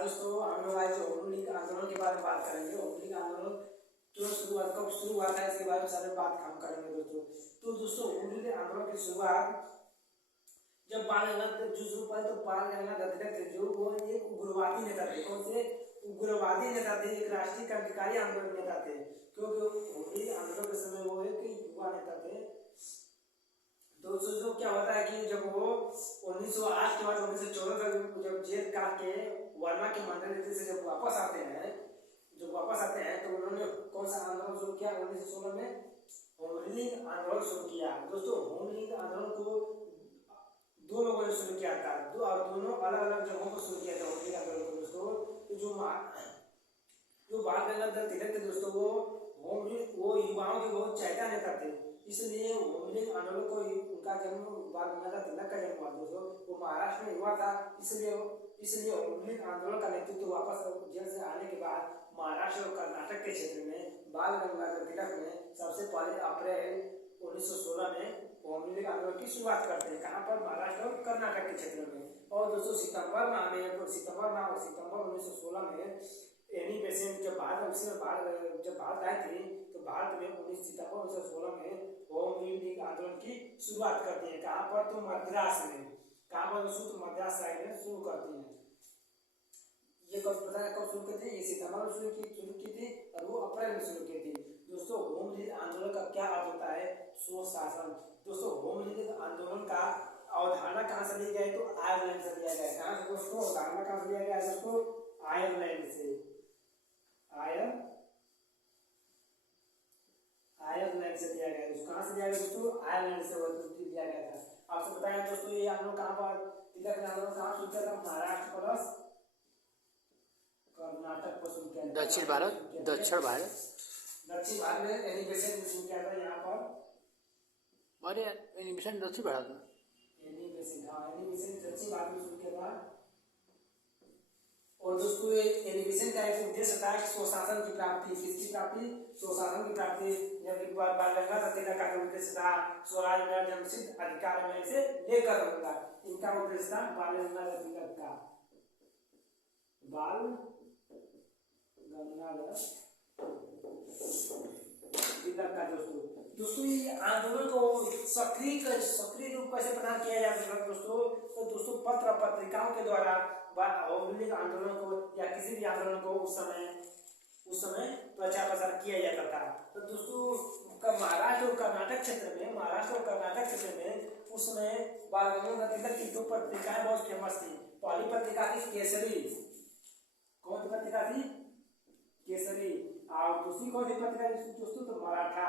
आज दोस्तों हम लोग आज होम लीग आंदोलन के बारे में बात करेंगे। होम लीग आंदोलन क्यों शुरुआत कब शुरू हुआ था इसके बारे में सारे बात हम करेंगे दोस्तों। तो दोस्तों होम लीग आंदोलन की शुरुआत जब बाल गंगाधर तो बाल गंगाधर तिलक थे, जो वो एक उग्रवादी नेता थे। कौन से उग्रवादी नेता थे? एक राष्ट्रीय क्रांतिकारी आंदोलन नेता थे, क्योंकि होम लीग आंदोलन के समय वो एक युवा नेता थे। दोस्तों क्या होता है कि जब वो 1908 के बाद 1914 तक जब जेल काट के वर्मा के मंदिर से जब वापस आते हैं तो उन्होंने कौन सा आंदोलन शुरू किया? 1916 में होम लीग आंदोलन शुरू किया। दोस्तों होम लीग आंदोलन को दो लोगों ने शुरू किया था, दोनों अलग अलग जगहों पर शुरू किया था होम लीग आंदोलन को दोस्तों। जो बाल गंगाधर तिलक थे दोस्तों, वो युवाओं के बहुत चाहता नेता थे, इसलिए होम लीग आंदोलन को उनका जन्म बाल गंगाधर तिलक का जन्म हुआ दोस्तों। वो महाराष्ट्र में हुआ था, इसलिए होम लीग आंदोलन का नेतृत्व वापस जेल से आने के बाद महाराष्ट्र और कर्नाटक के क्षेत्र में बाल गंगाधर तिलक ने सबसे पहले अप्रैल 1916 में होम लीग आंदोलन की शुरुआत करते हैं। कहाँ पर? महाराष्ट्र और कर्नाटक के क्षेत्र में। और दोस्तों सितंबर 1916 में एनी बेसेंट जब भारत आई थी तो भारत में 19 सितंबर 1916 में होम लीग आंदोलन की शुरुआत करती है। कहाँ पर? तो मद्रास में। कहाँ पर? तो मद्रास साइड में शुरू करती है। ये कब पता है कब शुरू की थी? ये सितंबर में शुरू की थी और वो अप्रैल में शुरू की थी। दोस्तों होम लीग आंदोलन का क्या अर्थ होता है? स्वशासन। दोस्तों होम लीग आंदोलन का अवधारणा कहाँ से लिया गया? तो आयरलैंड से लिया गया। कहाँ से दोस्तों अवधारणा कहाँ से लिया गया है दोस्तों? आयरलैंड से। आयरलैंड से लिया गया है। कहाँ से लिया गया दोस्तों? आयरलैंड से लिया गया था। आपसे बताया दोस्तों ये आंदोलन कहाँ पर तिलक ने आंदोलन कहाँ शुरू किया था? महाराष्ट्र प्लस कर्नाटक पर शुरू किया। दक्षिण भारत में एनी बेसेंट शुरू किया था यहाँ पर। अरे एनी बेसेंट दक्षिण भारत में दक्षिण भारत में शुरू किया था। और दोस्तों एलिवेशन का एक उद्देश्य था स्वशासन की प्राप्ति। किसकी प्राप्ति? स्वशासन की प्राप्ति। जब बाल गंगाधर तिलक का उद्देश्य था स्वराज में जन्मसिद्ध अधिकार में से लेकर रहूंगा। इनका उद्देश्य था बाल गंगाधर तिलक का। बाल गंगाधर तिलक का दोस्तों ये आंदोलन को सक्रिय रूप से प्रदान किया जा सकता है दोस्तों पत्र पत्रिकाओं के द्वारा होम लीग आंदोलन को या किसी भी आंदोलन को उस समय प्रचार प्रसार किया जाता था। तो दोस्तों महाराष्ट्र और कर्नाटक क्षेत्र में उस समय बाल गंगाधर तिलक की दो पत्रिकाएं बहुत फेमस थी। पहली पत्रिका थी केसरी। कौन सी पत्रिका थी? केसरी। और दूसरी कौन सी पत्रिका थी दोस्तों? तो मराठा।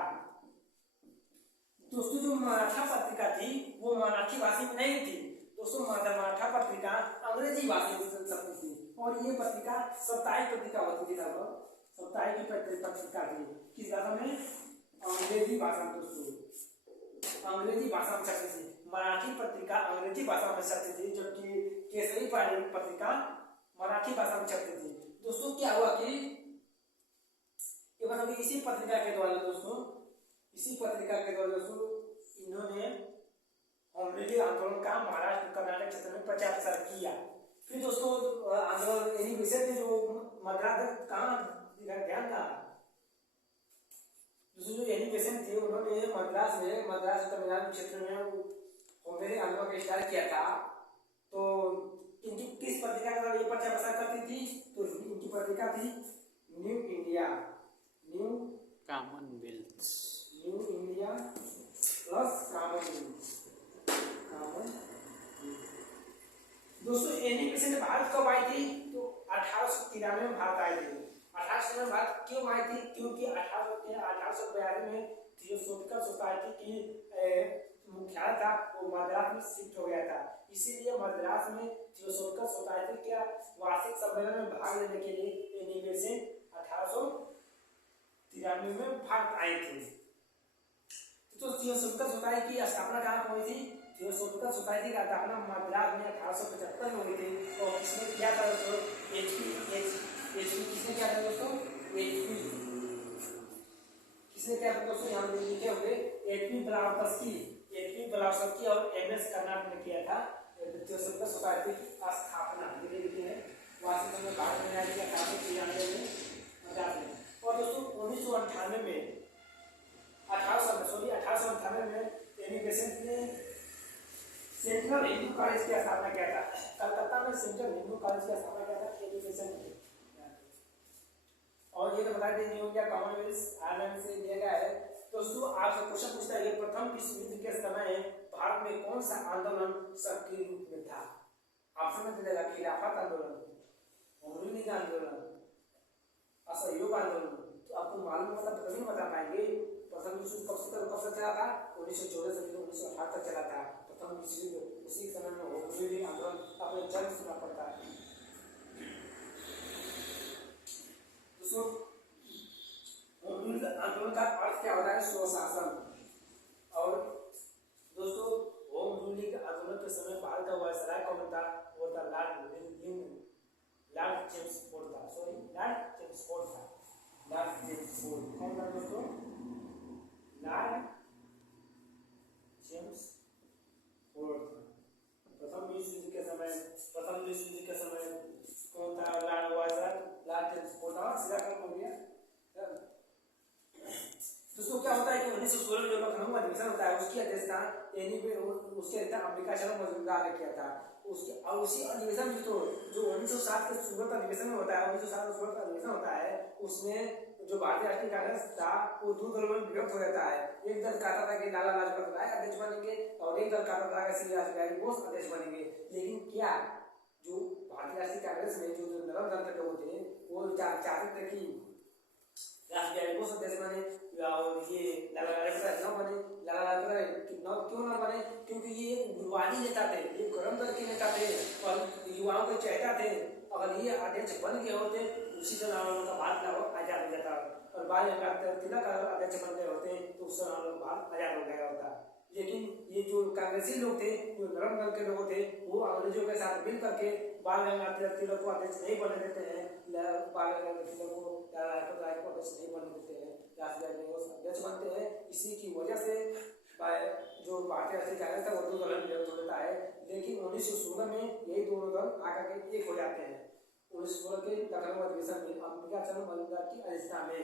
दोस्तों जो मराठा पत्रिका थी वो मराठी भाषी में नहीं थी दोस्तों। मराठा पत्रिका अंग्रेजी भाषी में छपती थी और ये पत्रिका साप्ताहिक पत्रिका होती थी। लगभग साप्ताहिक पत्रिका थी। किस भाषा में? अंग्रेजी भाषा में दोस्तों। अंग्रेजी भाषा में छपती थी। मराठी पत्रिका अंग्रेजी भाषा में छपती थी, जबकि केसरी पत्रिका मराठी भाषा में छपती थी। दोस्तों क्या हुआ कि इसी पत्रिका के द्वारा दोस्तों इन्होंने होम लीग आंदोलन का महाराष्ट्र कर्नाटक क्षेत्र में प्रचार प्रसार किया। फिर दोस्तों आंदोलन एनी विषय में जो मद्रास कहाँ ध्यान था दोस्तों, जो एनी बेसेंट थे उन्होंने मद्रास तमिलनाडु क्षेत्र में होम लीग आंदोलन स्टार्ट किया था। तो इनकी किस पत्रिका के द्वारा ये प्रचार प्रसार करती थी? तो इनकी पत्रिका थी न्यू इंडिया प्लस कॉमनवेल्थ। दोस्तों एनी बेसेंट भारत कब आई थी? तो 1893 में भारत आई थी। 1893 में भारत क्यों आई थी? क्योंकि 1842 में थियोसॉफिकल सोसाइटी की मुख्यालय था वो मद्रास में शिफ्ट हो गया था। इसीलिए मद्रास में थियोसॉफिकल सोसाइटी के वार्षिक सम्मेलन में भाग लेने के लिए एनी बेसेंट 1893 में भारत आए थे। तो थियोसॉफिकल सोसाइटी की स्थापना कहाँ हुई थी? थियोसॉफिकल सोसाइटी का स्थापना मद्रास में 1875 में हुई थी। और किसने किया था दोस्तों? किसने किया था दोस्तों? किसने किया था दोस्तों? यहाँ लिखे हुए HP ब्लावत्स्की और MS कर्नाड ने किया था थियोसॉफिकल सोसाइटी की स्थापना। लिखे हैं वार्षिक समय भारत में न्याय किया 1893 में। और दोस्तों 1998 में 1898 में एजुकेशन ने सेंट्रल हिंदू कॉलेज की स्थापना किया था। कलकत्ता में सेंट्रल हिंदू कॉलेज की स्थापना किया था एजुकेशन ने। और ये तो बता दें न्यू इंडिया कॉमनवेल्थ आयरलैंड से लिया गया है। दोस्तों आपसे क्वेश्चन पूछता है प्रथम विश्व युद्ध के समय भारत में कौन सा आंदोलन सक्रिय रूप में था? ऑप्शन में देगा खिलाफत आंदोलन, होम लीग आंदोलन, असहयोग आंदोलन। तो आपको मालूम होगा तो नहीं बता पाएंगे। प्रथम विश्व युद्ध कब से चला था? 1914 से 1918 तक चला था प्रथम विश्व युद्ध। उसी समय में होम लीग आंदोलन अपने जन्म सुना पड़ता है। दोस्तों आंदोलन का अर्थ क्या होता है? स्वशासन। और दोस्तों होम रूलिंग आंदोलन के समय भारत का वायसराय कौन था? वो था लॉर्ड जेम्स फोर्ड था। सॉरी लॉर्ड जेम्स फोर्ड था। लॉर्ड जेम्स फोर्ड कौन था दोस्तों? लॉर्ड जेम्स फोर्ड था। प्रथम विश्व युद्ध के समय कौन था? Lord viceroy Lord James Ford था। सीधा काम हो गया। दोस्तों क्या होता है कि 1916 में जो लखनऊ अधिवेशन होता है उसकी अध्यक्षता उसके अंबिका शर्मा मजूमदार ने किया था। उसके और उसी अधिवेशन में जो 1907 के सूरत अधिवेशन में होता है, 1907 में सूरत अधिवेशन होता है, उसमें जो भारतीय राष्ट्रीय कांग्रेस था वो दो दलों में विभक्त हो जाता है। एक दल कहता था कि लाला लाजपत राय अध्यक्ष बनेंगे और एक दल कहता था कि श्री राज बिहारी बोस अध्यक्ष बनेंगे। लेकिन क्या जो भारतीय राष्ट्रीय कांग्रेस में जो नरम दल के लोग थे वो चाहते थे कि राज बिहारी बोस अध्यक्ष बने और ये लाला लाजपत राय न बने। लाला लाजपत राय क्यों न बने? क्योंकि ये गुरुवादी नेता थे, ये गरम दल के नेता थे और युवाओं को चाहता थे अगर ये अध्यक्ष बन गए होते उसी तरह हम लोग का भारत आजाद हो जाता। और बाद में तिलक अध्यक्ष बन गए होते तो उस समय हम लोग भारत आजाद हो गया होता। लेकिन ये जो कांग्रेसी लोग थे, जो नरम दल के लोग थे, वो अंग्रेजों के साथ मिल करके बाल गंगाधर तिलक को अध्यक्ष नहीं बनने देते हैं। बाल गंगाधर तिलक को लाला लाजपत राय को अध्यक्ष नहीं बनने देते हैं, अध्यक्ष बनते हैं। इसी की वजह से जो भारतीय राष्ट्रीय कांग्रेस था वो दो दल में विभक्त हो जाता है। लेकिन 1916 में यही दोनों दल आकर के एक हो जाते हैं। 1916 के लखनऊ अधिवेशन में अंबिका शर्मा मजूमदार की अध्यक्षता में।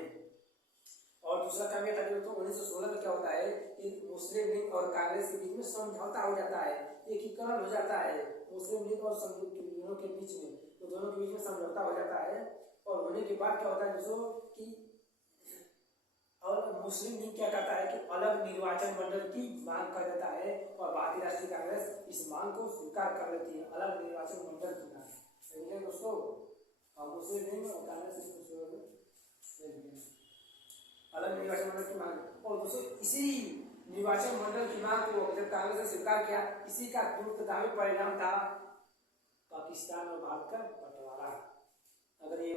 और दूसरा काम यह था कि 1916 में क्या होता है कि मुस्लिम लीग और कांग्रेस के बीच में समझौता हो जाता है, एकीकरण हो जाता है मुस्लिम लीग और दोनों के बीच में। तो दोनों के बीच में समझौता हो जाता है और होने के बाद क्या होता है दोस्तों कि और मुस्लिम लीग क्या करता है कि अलग निर्वाचन मंडल की मांग कर देता है और भारतीय राष्ट्रीय कांग्रेस इस मांग को स्वीकार कर लेती है, अलग निर्वाचन मंडल की मांग। सही है दोस्तों? और मुस्लिम लीग और कांग्रेस अलग निर्वाचन मंडल की मांग। और दोस्तों इसी निर्वाचन मंडल की मांग को जब कांग्रेस ने स्वीकार किया, इसी का दुर्दांत परिणाम था पाकिस्तान और भारत का बंटवारा। अगर ये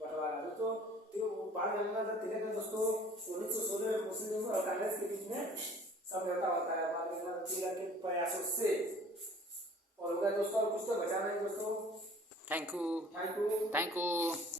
बंटवारा दोस्तों बाल गंगाधर तिलक ने दोस्तों 1916 में मुस्लिम और कांग्रेस के बीच में समझौता होता है बाल गंगाधर तिलक के प्रयासों से। और हो गया दोस्तों, और कुछ तो बचा नहीं दोस्तों। Thank you.